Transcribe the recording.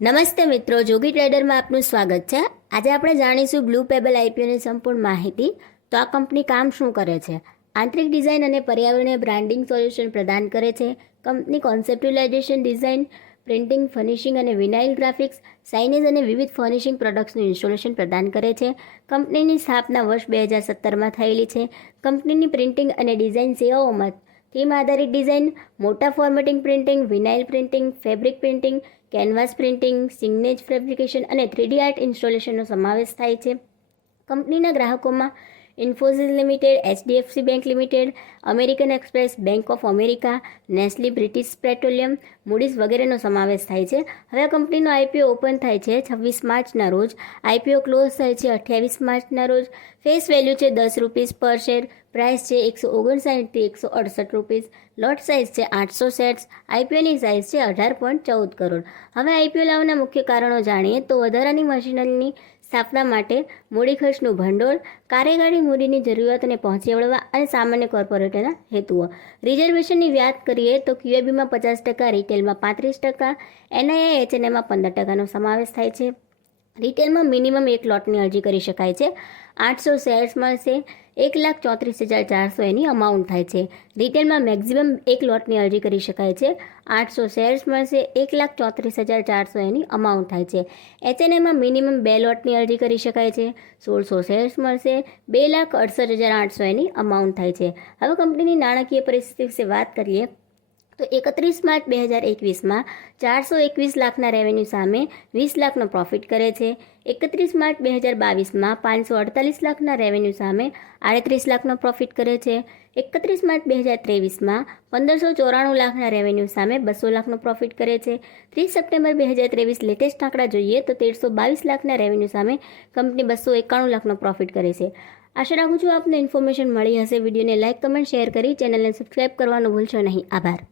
નમસ્તે મિત્રો, જોગી ટ્રેડરમાં આપનું સ્વાગત છે. આજે આપણે જાણીશું બ્લુ પેબલ આઈપીઓની સંપૂર્ણ માહિતી. તો આ કંપની કામ શું કરે છે? આંતરિક ડિઝાઇન અને પર્યાવરણીય બ્રાન્ડિંગ સોલ્યુશન પ્રદાન કરે છે. કંપની કોન્સેપ્ચ્યુલાઇઝેશન ડિઝાઇન, પ્રિન્ટિંગ, ફર્નિશિંગ અને વિનાઇલ ગ્રાફિક્સ, સાઇનેજ અને વિવિધ ફર્નિશિંગ પ્રોડક્ટ્સનું ઇન્સ્ટોલેશન પ્રદાન કરે છે. કંપનીની સ્થાપના વર્ષ 2017માં થયેલી છે. કંપનીની પ્રિન્ટિંગ અને ડિઝાઇન સેવાઓમાં થીમ આધારિત ડિઝાઇન, મોટા formatting printing, vinyl printing, fabric printing, canvas printing, signage fabrication અને 3D આર્ટ ઇન્સ્ટોલેશનનો સમાવેશ થાય છે. કંપનીના ગ્રાહકોમાં Infosys limited, HDFC bank limited, American Express, bank of America, Nestle, British Petroleum, Moody's વગેરેનો સમાવેશ થાય છે. હવે આ કંપનીનો આઈપીઓ ઓપન થાય છે 26 માર્ચના રોજ. આઈપીઓ ક્લોઝ થાય છે 28 માર્ચના રોજ. ફેસ વેલ્યુ છે ₹10 પર શેર. પ્રાઇસ છે 159 થી 168 રૂપીસ. લોટ સાઇઝ છે 800 શેર્સ. આઈપીઓની સાઇઝ છે 18.14 કરોડ. હવે આઈપીઓ લાવવાના મુખ્ય કારણો જાણીએ તો વધારાની મશીનરીની સ્થાપના માટે મૂડી ખર્ચનું ભંડોળ, કાર્યકારી મૂડીની જરૂરિયાતોને પહોંચી વળવા અને સામાન્ય કોર્પોરેટના હેતુઓ. રિઝર્વેશનની વાત કરીએ તો ક્યુએબીમાં 50%, રિટેલમાં 35%, એનઆઈઆઈ એચએનએમાં 15%નો સમાવેશ થાય છે. રિટેલમાં મિનિમમ એક લોટની અરજી કરી શકાય છે. 800 શેર્સ મળશે. 1,34,400 એની અમાઉન્ટ થાય છે. રિટેલમાં મેક્ઝિમમ એક લોટની અરજી કરી શકાય છે. 800 શેર્સ મળશે. 1,34,400 એની અમાઉન્ટ થાય છે. એચએનએમાં મિનિમમ 2 લોટની અરજી કરી શકાય છે. 1600 શેર્સ મળશે. 2,68,800 એની અમાઉન્ટ થાય છે. હવે કંપનીની નાણાકીય પરિસ્થિતિ વિશે વાત કરીએ તો 31 માર્ચ 2021માં 421 લાખના રેવન્યુ સામે 20 લાખનો પ્રોફિટ કરે છે. 31 માર્ચ 2022માં 548 લાખના રેવન્યુ સામે 38 લાખનો પ્રોફિટ કરે છે. 31 માર્ચ 2023માં 1594 લાખના રેવન્યુ સામે 200 લાખનો પ્રોફિટ કરે છે. 30 સપ્ટેમ્બર 2023 લેટેસ્ટ આંકડા જોઈએ તો 1322 લાખના રેવન્યુ સામે કંપની 291 લાખનો પ્રોફિટ કરે છે. આશા રાખું છું આપને ઇન્ફોર્મેશન મળી હશે. વિડીયોને લાઇક, કમેન્ટ, શેર કરી ચેનલને સબસ્ક્રાઇબ કરવાનું ભૂલશો નહીં. આભાર.